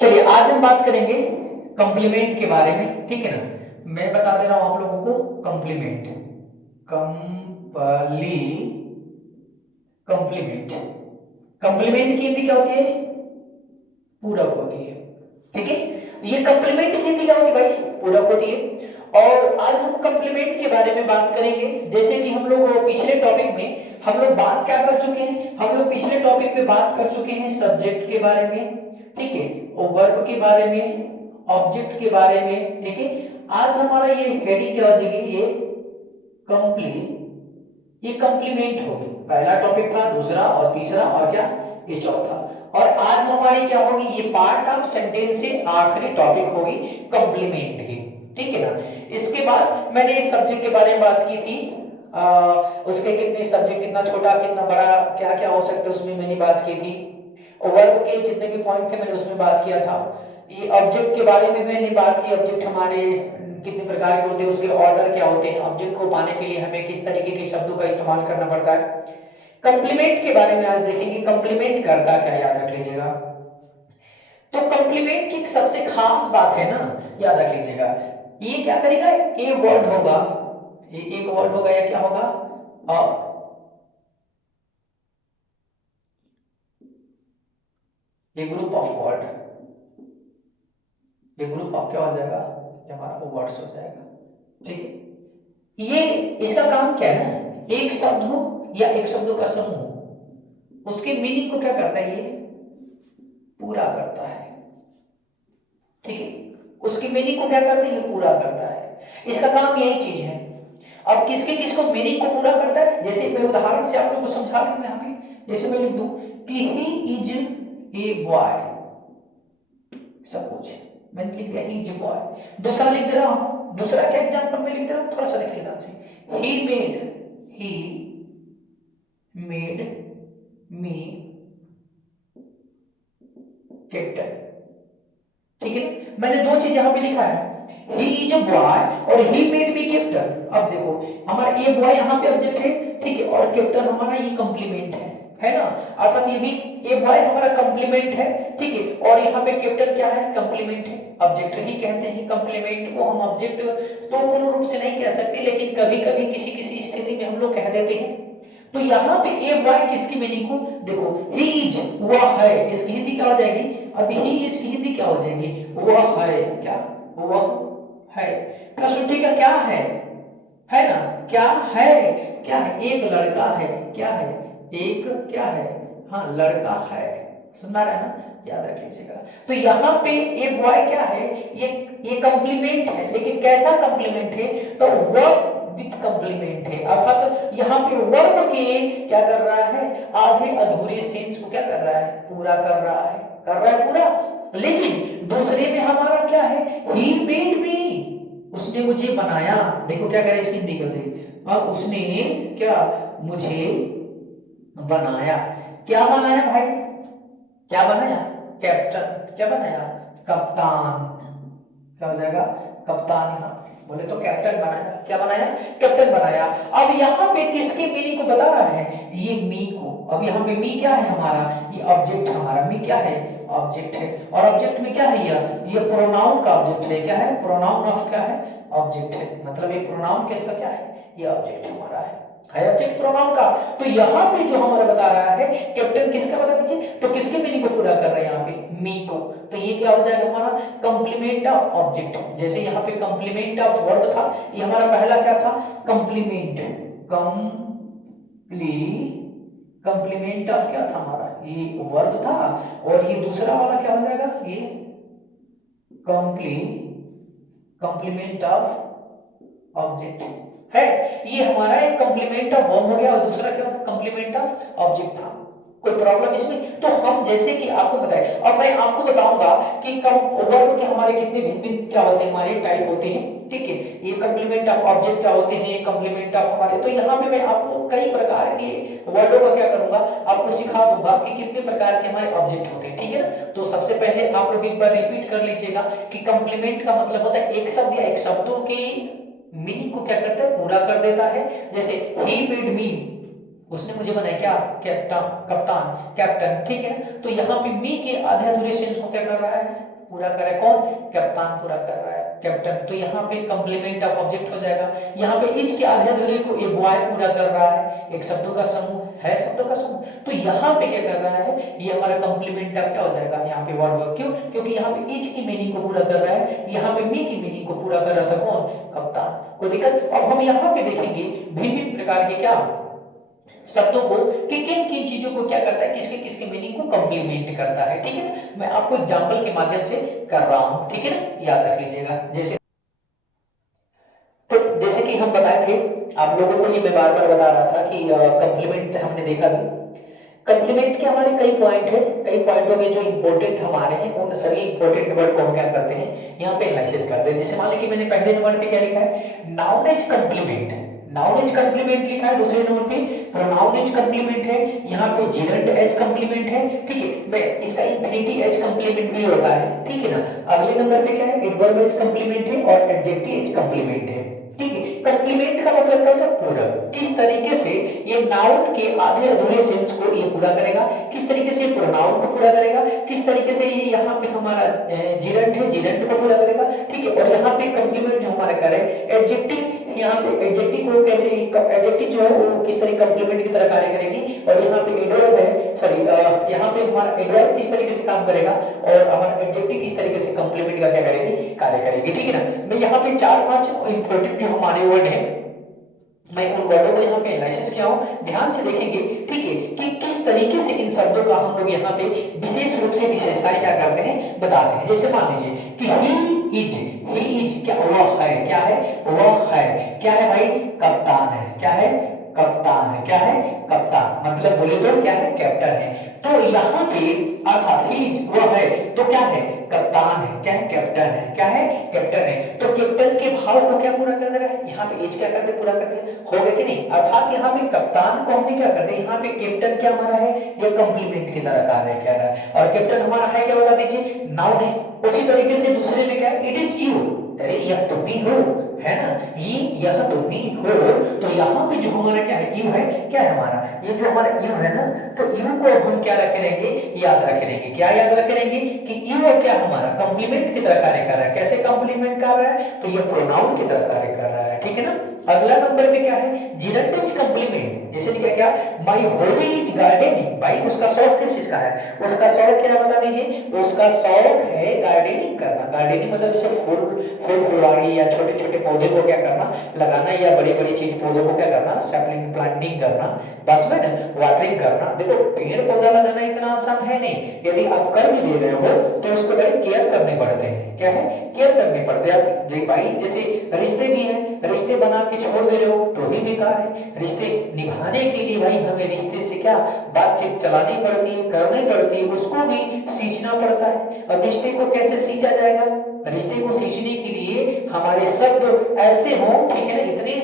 चलिए आज हम बात करेंगे कॉम्प्लीमेंट के बारे में, ठीक है ना। मैं बता दे रहा हूं आप लोगों को कॉम्प्लीमेंट, कंपली कॉम्प्लीमेंट। कॉम्प्लीमेंट की हिंदी क्या होती है? पूरक होती है, ठीक है। ये कॉम्प्लीमेंट की हिंदी क्या होती है भाई? पूरक होती है। और आज हम कॉम्प्लीमेंट के बारे में बात करेंगे। जैसे कि हम लोग पिछले टॉपिक में हम लोग बात क्या कर चुके हैं, हम लोग पिछले टॉपिक में बात कर चुके हैं सब्जेक्ट के बारे में, ठीक है, और वर्ब के बारे में, ऑब्जेक्ट के बारे में, ठीक है। आज हमारा ये हेडिंग क्या हो जाएगी? ये कंप्ली ये कंप्लीमेंट होगी। पहला टॉपिक था, दूसरा और तीसरा और क्या, ये चौथा। और आज हमारी क्या होगी? ये पार्ट ऑफ सेंटेंस से आखिरी टॉपिक होगी कंप्लीमेंट की, ठीक है ना। इसके बाद मैंने इस सब्जेक्ट के बारे में बात की थी, उसके कितने सब्जेक्ट, कितना छोटा कितना बड़ा, क्या क्या हो सकता है, उसमें मैंने बात की थी। और वर्ब के जितने भी पॉइंट थे मैंने उसमें बात किया था। ये ऑब्जेक्ट के बारे में मैंने बात की, ऑब्जेक्ट हमारे कितने प्रकार के होते हैं, उसके ऑर्डर क्या होते हैं, ऑब्जेक्ट को पाने के लिए हमें किस तरीके के शब्दों का इस्तेमाल करना पड़ता है। कंप्लीमेंट के बारे में आज देखेंगे, कंप्लीमेंट करता क्या, याद रख लीजिएगा। तो कंप्लीमेंट की एक सबसे खास बात है ना, याद रख लीजिएगा, ये क्या करेगा? ए वर्ड होगा, ये एक वर्ड होगा या क्या होगा? ए ग्रुप ऑफ वर्ड, ये ग्रुप ऑफ क्या हो जाएगा? ये हमारा वर्ड्स हो जाएगा, ठीक है। ये इसका काम क्या है ना, एक शब्द हो या एक शब्दों का समूह, उसके मीनिंग को क्या करता है? ये पूरा करता है, ठीक है। उसकी मीनिंग को क्या करता है? ये पूरा करता है। इसका काम यही चीज है। अब किसके किसको मीनिंग को पूरा करता है, जैसे मैं उदाहरण से आप लोगों को समझा दूं, मैं यहाँ पे जैसे मैं लिख दूं कि ही इज ए बॉय, सब कुछ मैंने लिख दिया, ही इज ए बॉय। दूसरा लिख दे रहा हूं, दूसरा क्या एग्जांपल में लिख दे रहा हूं, थोड़ा सा देखिए ध्यान से। ही मेड मी कैप्टन, ठीक है। मैंने दो चीज यहां पे लिखा है, ही इज अ बॉय और ही मेड मी कैप्टन। अब देखो हमारा ये बॉय यहाँ पे ऑब्जेक्ट है, ठीक है, और कैप्टन हमारा ये कंप्लीमेंट है ना। अर्थात ये भी, ये बॉय हमारा कंप्लीमेंट है, ठीक है, और यहाँ पे कैप्टन क्या है? कंप्लीमेंट है। ऑब्जेक्ट ही कहते हैं कंप्लीमेंट को, हम ऑब्जेक्ट तो पूर्ण रूप से नहीं कह सकते, लेकिन कभी कभी किसी किसी स्थिति में हम लोग कह देते हैं। तो यहाँ पे ए वाई किसकी मीनिंग को देखो, ही इज वह है, इसकी हिंदी क्या हो जाएगी? अभी ही इज की हिंदी क्या हो जाएगी? वह है, क्या? वह है। प्रश्न ठीक है, क्या है ना, क्या है? क्या है? एक लड़का है, क्या है? एक क्या है? हाँ, लड़का है। सुना रहे ना, याद रख लीजिएगा। तो यहाँ पे ए बॉय क्या है? ये कंप्लीमेंट है, लेकिन कैसा कंप्लीमेंट है? तो वर्ब विथ कंप्लीमेंट है, अर्थात यहाँ पे वर्ब के क्या कर रहा है? आधे अधूरे सेंस को क्या कर रहा है? पूरा कर रहा है, कर रहा है पूरा। लेकिन दूसरे में हमारा क्या है? ही मेड मी, उसने मुझे बनाया। देखो क्या कह रहे हैं इसकी हिंदी करते, और उसने क्या मुझे बनाया। क्या बनाया भाई? क्या बनाया? कैप्टन। क्या बनाया? कप्तान। क्या हो जाएगा? कप्तान। यहाँ बोले तो कैप्टन बनाया। क्या बनाया? कैप्टन बनाया। अब यहाँ पे किसके मीनिंग को बता रहा है? ये मी को। अब यहाँ पे मी क्या है हमारा? ये ऑब्जेक्ट हमारा, मी क्या है? ऑब्जेक्ट है। और ऑब्जेक्ट में क्या है? ये प्रोनाउन का ऑब्जेक्ट है। क्या है? प्रोनाउन ऑफ क्या है? ऑब्जेक्ट है। मतलब ये प्रोनाउन किसका क्या है? ये ऑब्जेक्ट हमारा है ऑब्जेक्ट प्रोनाउन का। तो यहाँ पे जो हमारा बता रहा है कैप्टन किसका, बता दीजिए, तो किसके मीनिंग को पूरा कर रहा है यहाँ पे? मी को। तो ये क्या हो जाएगा हमारा? Complement of object. जैसे यहाँ पे कंप्लीमेंट ऑफ वर्ब था, ये हमारा पहला क्या था? कंप्लीमेंट। कंप्लीमेंट ऑफ क्या था हमारा? ये वर्ब था। और ये दूसरा वाला क्या हो जाएगा? ये कंप्ली कंप्लीमेंट ऑफ ऑब्जेक्ट है। ये हमारा एक कंप्लीमेंट ऑफ वर्ब हो गया, और दूसरा क्या होगा? कंप्लीमेंट ऑफ ऑब्जेक्ट था। कोई प्रॉब्लम इसमें? तो हम जैसे कि आपको बताए, अब मैं आपको बताऊंगा कि वर्ब के हमारे कितने भिन्न भिन्न क्या होते हैं, हमारे टाइप होते हैं, ठीक है। ये कंप्लीमेंट ऑफ ऑब्जेक्ट क्या होते हैं, कंप्लीमेंट ऑफ हमारे, तो यहाँ पे मैं आपको कई प्रकार के वर्डों का क्या करूंगा, आपको सिखा दूंगा कि कितने प्रकार के हमारे ऑब्जेक्ट होते हैं, ठीक है ना। तो सबसे पहले आप लोग एक बार रिपीट कर लीजिएगा कि कंप्लीमेंट का मतलब होता है एक शब्द या एक शब्दों के मीनिंग को क्या करता है? पूरा कर देता है। जैसे ही मेड मी, उसने मुझे बनाया क्या, कैप्टन, कप्तान, कैप्टन, ठीक है। तो यहाँ पे मी के आधे अधूरे सेंस को क्या कर रहा है, पूरा कर रहा है कौन, कैप्टन पूरा कर रहा है, कैप्टन। तो यहाँ पे कंप्लीमेंट ऑफ ऑब्जेक्ट हो जाएगा। यहाँ पे इच के आधे अधूरे को ये बॉय पूरा कर रहा है, एक शब्दों का समूह है, शब्दों का समूह। तो यहाँ पे क्या कर रहा है, ये हमारा कंप्लीमेंट ऑफ क्या हो जाएगा, यहाँ पे वर्ब। क्यों, क्योंकि यहाँ पे इच की मीनिंग को पूरा कर रहा है, यहाँ पे मी की मीनिंग को पूरा कर रहा था कौन, कप्तान। कोई दिक्कत। अब हम यहाँ पे देखेंगे भिन्न भिन्न प्रकार के क्या शब्दों को कि किन किन चीजों को क्या करता है, किसके किसके मीनिंग को कंप्लीमेंट करता है, ठीक है ना। मैं आपको एग्जांपल के माध्यम से कर रहा हूं, ठीक है ना, याद रख लीजिएगा। जैसे कि हम बताए थे आप लोगों को, ये मैं बार बार बता रहा था कि कंप्लीमेंट हमने देखा भी। कंप्लीमेंट के हमारे कई पॉइंट है, कई पॉइंटों में जो इंपॉर्टेंट हमारे हैं उन सभी इंपॉर्टेंट वर्ड को हम क्या करते हैं, यहाँ पे एनालिसिस करते हैं। जैसे मान लीजिए कि मैंने पहले नंबर पे क्या लिखा है, noun as complement, noun as complement लिखा है। दूसरे नंबर पे प्रोनाउन एज कंप्लीमेंट है, यहाँ पे जिरंड एज कंप्लीमेंट है, ठीक है। मैं इसका इंफिनिटी एज कंप्लीमेंट भी होता है, ठीक है ना। अगले नंबर पे क्या है, एडवर्ब एज कंप्लीमेंट है और एडजेक्टिव एज कंप्लीमेंट है, ठीक है। कंप्लीमेंट का मतलब क्या होता है, पूरक। किस तरीके से ये नाउन के आधे अधूरे सेंस को ये पूरा करेगा, किस तरीके से प्रोनाउन को पूरा करेगा, किस तरीके से ये यहाँ पे हमारा जिरंड है, जिरंड को पूरा करेगा, ठीक है। और यहाँ पे कंप्लीमेंट जो हमारा करे एडजेक्टिव, यहाँ पे एडजेक्टिव को कैसे, एडजेक्टिव जो है वो किस तरीके कंप्लीमेंट की तरह कार्य करेगी। और यहाँ पे एडवर्ब है, सॉरी यहाँ पे हमारा एडवर्ब किस तरीके से काम करेगा और हमारा एडजेक्टिव किस तरीके से कंप्लीमेंट का क्या करेगी, कार्य करेगी, ठीक है ना। मैं यहाँ पे 4-5 इंपॉर्टेंट जो हमारे वर्ड हैं, मैं उन वर्डों को यहाँ पे एनालिसिस किया हूँ, ध्यान से देखेंगे, ठीक है, कि किस तरीके से इन शब्दों का हम लोग यहाँ पे विशेष रूप से विशेषताएं क्या करते हैं, बताते हैं। जैसे मान लीजिए कि ही इज क्या, वह है, क्या है, वह है, क्या है भाई, कप्तान है, क्या है, कप्तान है, क्या है, कप्तान, मतलब बोले तो क्या है, कैप्टन है। तो यहाँ पे अर्थात ही वह है तो क्या है, कप्तान है, क्या है, कैप्टन है, क्या है, कैप्टन है। तो कैप्टन के भाव को क्या पूरा कर देगा, यहाँ पे एज क्या कर दे, पूरा कर दे, हो गया कि नहीं। अर्थात यहाँ पे कप्तान को हमने क्या कर दिया, यहाँ पे कैप्टन क्या हमारा है, ये कंप्लीमेंट की तरह कार्य कर रहा है। और कैप्टन हमारा है क्या, बता दीजिए, नाउन है। उसी तरीके से दूसरे में क्या, इट इज यू, अरे यह तुम ही हो, है ना, ये यह तुम ही हो। तो यहाँ पे जो हमारा क्या है, यू है, क्या है हमारा, ये जो हमारा यू है ना, तो यू को अब हम क्या रखे रहेंगे, याद रखे रहेंगे। क्या याद रखे रहेंगे कि यू क्या हमारा कंप्लीमेंट की तरह कार्य कर रहा है। कैसे कंप्लीमेंट कर रहा है, तो ये प्रोनाउन की तरह कार्य कर रहा है, ठीक है ना। अगला नंबर पे क्या है, जिरंड इज कंप्लीमेंट। जैसे लिखा क्या, माय हॉबी इज गार्डनिंग, भाई उसका शौक किस चीज का है, उसका शौक क्या बता दीजिए, उसका शौक है गार्डनिंग करना। गार्डनिंग मतलब जैसे फूल फुलवारी या छोटे छोटे पौधे को क्या करना, लगाना, या बड़ी बड़ी चीज पौधों को क्या करना, सैपलिंग प्लांटिंग करना, बस में ना वाटरिंग करना। देखो पेड़ पौधा लगाना इतना आसान है नहीं, यदि आप कर भी दे रहे हो तो उसको बड़े केयर करने पड़ते हैं। क्या है, केयर करने पड़ते हैं। आप भाई जैसे रिश्ते भी हैं, रिश्ते बना के छोड़ दे रहे हो तो भी बेकार है। रिश्ते निभाने के लिए भाई हमें रिश्ते से क्या बातचीत चलानी पड़ती है, करनी पड़ती है, उसको भी सींचना पड़ता है। अब रिश्ते को कैसे सींचा जाएगा, रिश्ते को सींचने के लिए हमारे शब्द ऐसे हों, ठीक है ना, इतने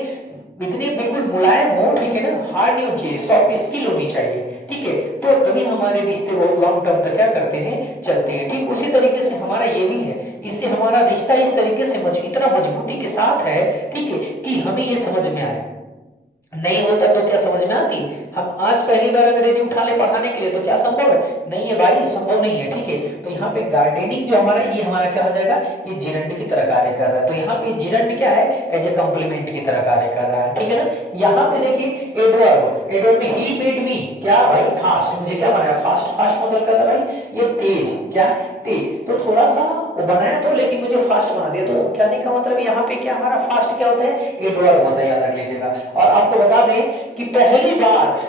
इतने बिल्कुल मुलायम हो, ठीक है ना, हार्ड नहीं होनी चाहिए, सॉफ्ट स्किल होनी चाहिए, ठीक है। तो तभी हमारे रिश्ते बहुत लॉन्ग टर्म तक क्या करते हैं, चलते हैं। ठीक उसी तरीके से हमारा ये भी है, इससे हमारा रिश्ता इस तरीके से इतना मजबूती के साथ है, ठीक है, कि हमें ये समझ में आए। नहीं होता तो क्या समझ में आती, हम आज पहली बार अंग्रेजी उठा ले पढ़ाने के लिए तो क्या संभव है, नहीं है भाई, संभव नहीं है, ठीक है। तो यहाँ पे गार्डनिंग जो हमारा, ये हमारा क्या हो जाएगा, ये जिरंड की तरह कार्य कर रहा है। तो यहाँ पे जिरंड क्या है, एज ए कंप्लीमेंट की तरह कार्य कर रहा है, ठीक है ना। यहाँ पे देखिए एडवर्ब, एडवर्ब में ही मेड मी, क्या भाई, फास्ट, मुझे क्या बनाया, फास्ट। फास्ट मतलब क्या था भाई, ये तेज, क्या तेज। तो थोड़ा सा वो बनाया तो, लेकिन मुझे फास्ट बना दिया। तो कहने का मतलब यहाँ पे क्या हमारा फास्ट क्या होता है, एडवर्ब होता है, याद रख लीजिएगा। और आपको बता दें कि पहली बार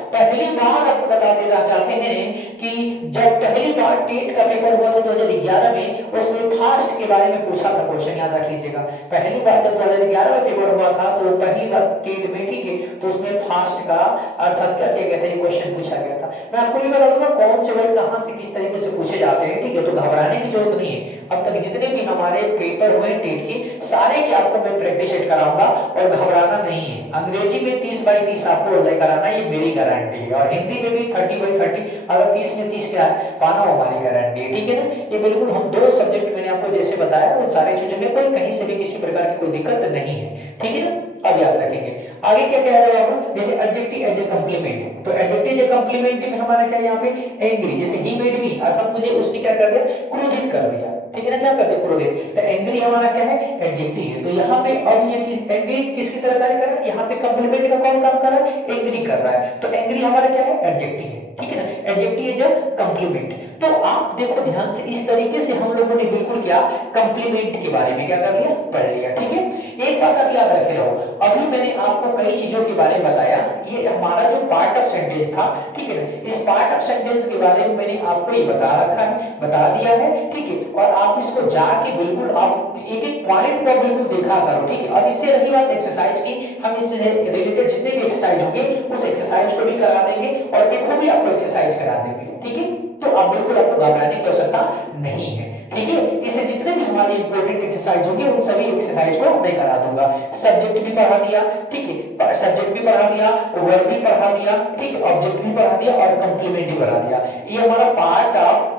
आपको बता देना चाहते हैं कि जब पहली बार टेट का पेपर हुआ था 2011 में, उसमें फास्ट के बारे में पूछा था क्वेश्चन, याद रख लीजिएगा। पहली बार जब 2011 में पेपर हुआ था तो पहली बार टेट में, ठीक है, तो उसमें फास्ट का अर्थात क्या किया गया था, ये क्वेश्चन पूछा गया था। मैं आपको भी बता दूंगा कौन से वर्ड कहां से किस तरीके से पूछे जाते हैं, ठीक है। तो घबराने की जरूरत नहीं है। अब तक जितने भी हमारे पेपर हुए टेट के सारे के आपको मैं प्रैक्टिस सेट कराऊंगा, और घबराना नहीं है। अंग्रेजी में 30/30 आपको लेकर आना, ये मेरी गारंटी है। और हिंदी में भी 30/30, अगर 30 में 30 क्या है पाना, हमारी गारंटी है, ठीक है ना। ये बिल्कुल हम 2 सब्जेक्ट मैंने आपको जैसे बताया, उन सारी चीजों में कोई कहीं से भी किसी प्रकार की कोई दिक्कत नहीं है, ठीक है ना। अब याद रखेंगे आगे क्या कह रहे हो आप, जैसे एडजेक्टिव एज ए कंप्लीमेंट, तो एडजेक्टिव एज ए कंप्लीमेंट में हमारा क्या यहाँ पे एंग्री, जैसे ही मेड मी अर्थात मुझे उसने क्या कर दिया, क्रोधित कर दिया, ठीक है ना, क्या कर दिया, क्रोधित, तो एंग्री हमारा क्या है, एडजेक्टिव है। तो यहाँ पे अब ये किस एंग्री किसकी तरह कार्य कर रहा है, यहाँ पे कंप्लीमेंट का कौन काम कर रहा है, एंग्री कर रहा है, तो एंग्री हमारा क्या है, एडजेक्टिव है, ठीक है ना, एडजेक्टिव इज अ कंप्लीमेंट। तो आप देखो ध्यान से, इस तरीके से हम लोगों ने बिल्कुल क्या कंप्लीमेंट के बारे में क्या कर लिया, पढ़ लिया, ठीक है। एक बात आप याद रखे रहो, अभी मैंने आपको कई चीजों के बारे में बताया, ये हमारा जो पार्ट ऑफ सेंटेंस था, ठीक है ना, इस पार्ट ऑफ सेंटेंस के बारे में मैंने आपको ये बता रखा है, बता दिया है, ठीक है, और आप इसको जाके बिल्कुल आप एक एक पॉइंट को बिल्कुल देखा करो, ठीक है। अब इससे रही बात एक्सरसाइज की, हम इससे रिलेटेड जितने भी एक्सरसाइज होंगे उस एक्सरसाइज को भी करा देंगे और एक भी आपको एक्सरसाइज करा देंगे, ठीक है। तो आप बिल्कुल आपको घबराने की आवश्यकता नहीं है, ठीक है। इससे जितने भी हमारे इंपॉर्टेंट एक्सरसाइज होंगे उन सभी एक्सरसाइज को मैं करा दूंगा। सब्जेक्ट भी पढ़ा दिया, ठीक है, सब्जेक्ट भी पढ़ा दिया, वर्ब भी पढ़ा दिया, ठीक है, ऑब्जेक्ट भी पढ़ा दिया और कंप्लीमेंट भी पढ़ा दिया। ये हमारा पार्ट ऑफ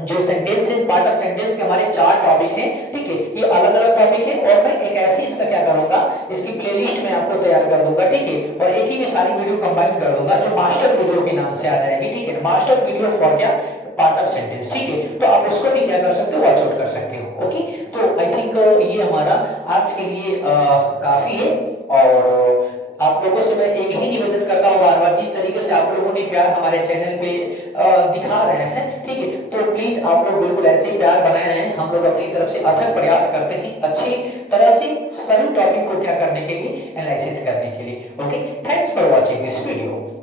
जो सेंटेंसेस, पार्ट ऑफ सेंटेंस के हमारे 4 टॉपिक हैं, ठीक है, ये अलग अलग टॉपिक है और मैं एक ऐसी इसका क्या करूंगा, इसकी प्लेलिस्ट में आपको तैयार कर दूंगा, ठीक है, और एक ही में सारी वीडियो कंबाइन कर दूंगा जो मास्टर वीडियो के नाम से आ जाएगी, ठीक है, मास्टर वीडियो फॉर क्या, पार्ट ऑफ सेंटेंस, ठीक है। तो आप उसको भी क्या कर सकते हो, वॉच आउट कर सकते हो, ओके। तो आई थिंक ये हमारा आज के लिए काफी है, और आप लोगों से मैं एक ही निवेदन करता हूँ बार बार, जिस तरीके से आप लोगों ने प्यार हमारे चैनल पे दिखा रहे हैं, ठीक है, तो प्लीज आप लोग बिल्कुल ऐसे ही प्यार बनाए रहें। हम लोग अपनी तरफ से अथक प्रयास करते हैं अच्छी तरह से सभी टॉपिक को क्या करने के लिए, एनालिसिस करने के लिए, okay. Thanks for watching this video.